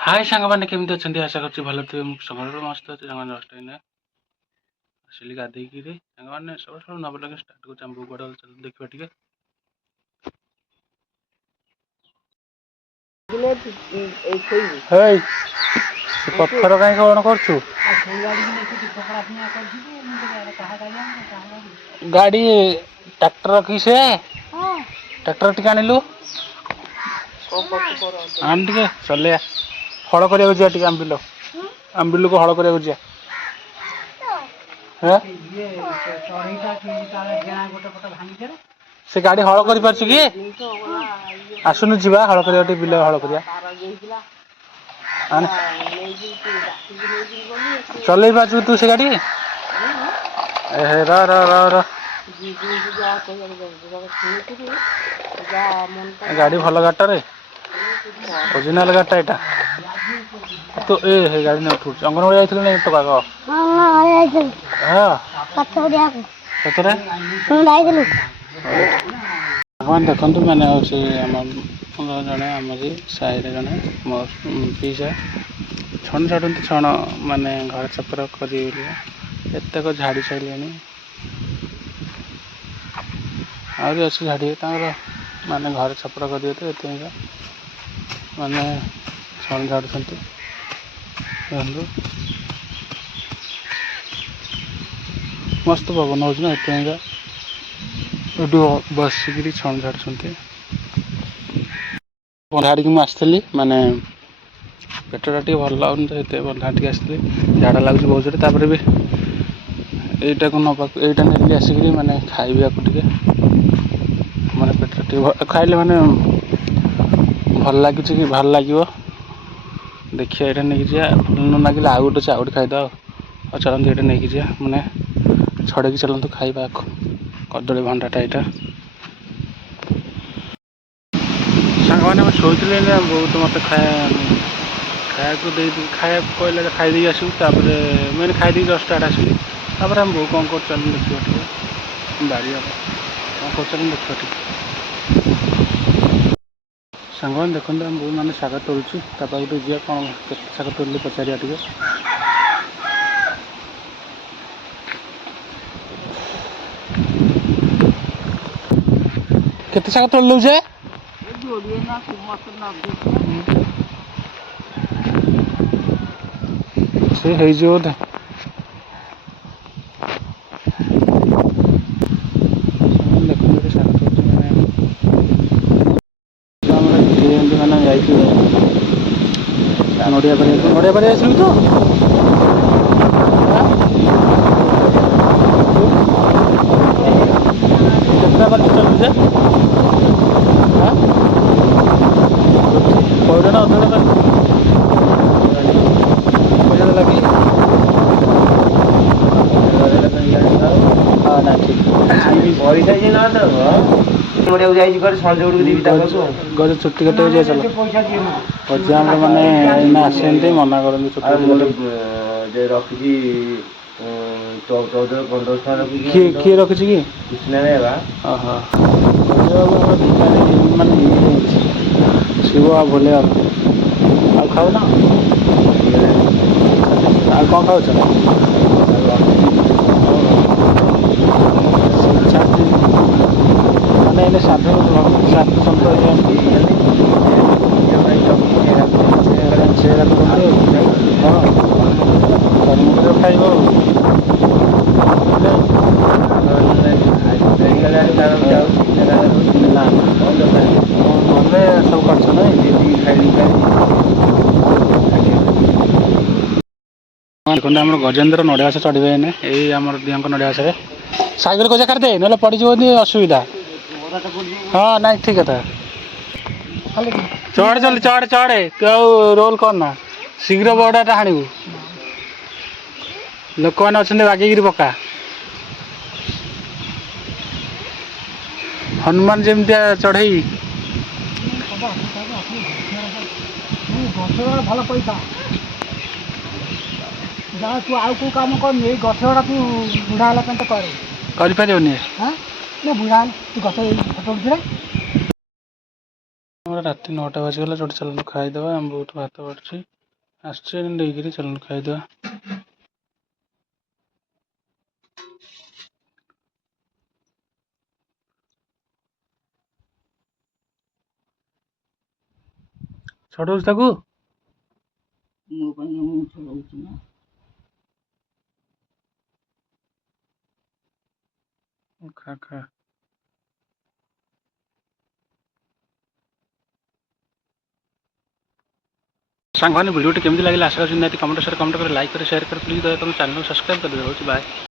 हाय सांगମାନେ କେମିତି ଅଛନ୍ତି? ଆଶା କରୁଛି ଭଲ ଥିବେ। ମୁଁ ସବୁବେଳେ ମସ୍ତ ଅଛି ସାଙ୍ଗମାନେ। ଜଷ୍ଟ ଏଇନା ଆସିଲି ଗାଧେଇକିରି ସାଙ୍ଗମାନେ ସବୁ ନବଲଗା ଷ୍ଟାର୍ଟ କରୁଛି। ଆମ କୁଆଡ଼େ ଚାଲ ଦେଖିବା ଟିକେ। ହେଇ ପଥର କାହିଁ କଣ କରୁଛୁ? ଗାଡ଼ି ଟ୍ରାକ୍ଟର କି ସେ ଟ୍ରାକ୍ଟର ଟିକେ ଆଣିଲୁ ଆଣ ଟିକେ ଚଲେଇବା। ହଳ କରିବାକୁ ଯିବା ଟିକେ ଆମ୍ବିଲକୁ ହଳ କରିବାକୁ ଯିବା। ସେ ଗାଡ଼ି ହଳ କରିପାରୁଛି କି? ଆସୁନୁ ଯିବା ହଳ କରିବା ଟିକେ ବିଲ ହଳ କରିବା। ଚଲେଇ ପାରୁଛୁ ତୁ ସେ ଗାଡ଼ି? ଗାଡ଼ି ଭଲ ଗାଡ଼ିଟାରେ ଓରିଜିନାଲ ଗାଡ଼ିଟା ଏଇଟା। ତୁ ଗାଡ଼ି ନେଇ ଉଠୁଛି। ଅଙ୍ଗନବାଡ଼ି ଯାଇଥିଲୁ ନା ତୋ ପାଖ? ସତରେ ଆପଣ ଦେଖନ୍ତୁ ମାନେ ହେଉଛି ଆମ ଜଣେ ଆମରି ସାହିରେ ଜଣେ ମୋ ପିଇସା ଛଣ ଛାଡ଼ନ୍ତି। ଛଣ ମାନେ ଘର ଛପର କରିବେ ବୋଲି ଏତେକ ଝାଡ଼ି ସାରିଲେଣି। ଆହୁରି ଅଛି ଝାଡ଼ିବେ ତାଙ୍କର ମାନେ ଘରେ ଛପର କରିବେ ତ ଏଥିପାଇଁକା ମାନେ ଛଣ ଝାଡ଼ୁଛନ୍ତି। ଦେଖନ୍ତୁ ମସ୍ତ ପବନ ହେଉଛି ନା ଏଥିପାଇଁକା ଏଠୁ ବସିକିରି ଛଣ ଝାଡ଼ୁଛନ୍ତି। ଝାଡ଼ିକି ମୁଁ ଆସିଥିଲି ମାନେ ପେଟଟା ଟିକେ ଭଲ ଲାଗୁନି ତ ସେଥିପାଇଁ ବନ୍ଧା ଟିକେ ଆସିଥିଲି। ଝାଡ଼ା ଲାଗୁଛି ବହୁତ ଜୋରେ। ତାପରେ ବି ଏଇଟାକୁ ନେବାକୁ ଏଇଟା ନେଇକି ଆସିକିରି ମାନେ ଖାଇବି ଆକୁ ଟିକେ ମାନେ ପେଟଟା ଟିକେ ଖାଇଲେ ମାନେ ଭଲ ଲାଗୁଛି କି ଭଲ ଲାଗିବ। ଦେଖିବା ଏଇଟା ନେଇକି ଯିବା। ଭଲ ନ ଲାଗିଲେ ଆଉ ଗୋଟେ ଅଛି ଆଉ ଗୋଟେ ଖାଇଦେବା। ଆଉ ଚାଲନ୍ତୁ ଏଇଟା ନେଇକି ଯିବା ମାନେ ଛଡ଼େଇକି ଚାଲନ୍ତୁ ଖାଇବା ଆକୁ। କଦଳୀ ଭଣ୍ଡାଟା ଏଇଟା ସାଙ୍ଗମାନେ ମୁଁ ଶୋଇଥିଲି ନା ବହୁତ ମୋତେ ଖାଇବାକୁ କହିଲେ ଖାଇଦେଇକି ଆସିବୁ। ତାପରେ ମୁଁ ଖାଇଦେଇକି ଜଷ୍ଟ ଆଡ଼େ ଆସିଲି। ତାପରେ ଆମ ବୋଉ କ'ଣ କରୁଛନ୍ତି ଦେଖିବା ଟିକେ ବାଡ଼ି କ'ଣ କରୁଛନ୍ତି ଦେଖିବା ଟିକେ। ସାଙ୍ଗମାନେ ଦେଖନ୍ତୁ ଆମ ବୋଉ ମାନେ ଶାଗ ତୋଳୁଛି। ତା ପାଖକୁ ଟିକେ ଯିବା କ'ଣ କେତେ ଶାଗ ତୋଳିଲେ ପଚାରିବା ଟିକେ। କେତେ ଶାଗ ତୋଳିଲୁ ଯେ? ସେ ହେଇଯିବ ବୋଧେ। ଦେଖନ୍ତୁ ଶାଗ ତୋଳୁଛି ମାନେ ଯାଇକି ନଡ଼ିଆ ପାରିବାକୁ ଆସିଲୁ ତୁ? କେତେଟା ବାଟ ଚାଲୁ ଯେ? ପଇଡ଼ ନା ଅଧା ପଇସା ଦେଲା କି? ହଁ ନା ଠିକ୍ ପଇସା ଯିଏ ନ ଦେବ ଯାଇଛି ଘରେ ସଞ୍ଜ ବେଳକୁ ଯିବି ତା ପାଖକୁ। ଗଜ ଚୁଟି କାଟିବାକୁ ଯିବା ଚାଲ। ଅଜା ଆମର ମାନେ ଏଇନା ଆସନ୍ତି ମନା କରନ୍ତି ଚୁଟି କାଟିବାକୁ। ରଖିଛି 14-15 ଟଙ୍କା ରଖିଛି। କିଏ ରଖିଛି କି? ଓହୋ ମାନେ ଶିବ ଆଉ ଭୋଲେ ବାବା ଆଉ ଖାଉନ? ଆଉ କ'ଣ ଖାଉଛ? ମାନେ ଏଇନେ ସାଧୁ ସନ୍ତ ହେଇଯାଆନ୍ତି। ଖାଇବ ଗଲେ ସବୁ ଖର୍ଚ୍ଚ ନାହିଁ। ଦେଖନ୍ତୁ ଆମର ଗଜେନ୍ଦ୍ର ନଡ଼ିଆ ଗଛ ଚଢ଼ିବେ ଏଇନେ। ଏଇ ଆମର ଦିଅଙ୍କ ନଡ଼ିଆ ଗଛରେ ସାଇକେଲ ଗଜା କାଟିଦେ ନହେଲେ ପଡ଼ିଯିବ ଯଦି ଅସୁବିଧା। ହଁ ନାଇଁ ଠିକ୍ କଥା। ଚଢ଼ ଜଲ୍ଦି ଚଢ଼େ ତୁ ଆଉ ରୋଲ କରନା ଶୀଘ୍ର ବଡ଼ଟା ହାଣିବୁ। ଲୋକମାନେ ଅଛନ୍ତି ବାଗେଇକିରି ପକା। ହନୁମାନ ଯେମିତିଆ ଚଢ଼େଇ ଭଲ ପଇସା ଯାହା ତୁ ଆଉ କେଉଁ କାମ କରୁନି ଏଇ ଗଛ ଗୁଡ଼ା ତୁ ବୁଢ଼ା ହେଲା ପାଇଁ ତ କରିପାରିବନି। ମୁଁ ବୁଢ଼ା ହେଲେ ତୁ ଗଛ ଫଟୋ ଉଠିଲେ ଆମର ରାତି 9ଟା ବାଜିଗଲା, ଯୋଉଠି ଚାଲନ୍ତୁ ଖାଇଦେବା। ଆମ ବହୁତ ଭାତ ବାଢୁଛି ଆସିଛି ନେଇକିରି, ଚାଲନ୍ତୁ ଖାଇଦେବା। ଛଡଉଛି ତାକୁ ମୋ ପାଇଁ ମୁଁ ଛଡ଼ଉଛି ନା। ଖା ଖା। ସାଙ୍ଗମାନେ ଭିଡ଼ିଓଟି କେମିତି ଲାଗିଲା ଆଶା କରୁଛି ନିହାତି କମେଣ୍ଟ କରି ଲାଇକ୍ କରି ସେୟାର କରି ପ୍ଲିଜ୍ ଦୟାକରି ଚ୍ୟାନେଲ ସବସ୍କ୍ରାଇବ୍ କରିଦେବେ। ବାଏ।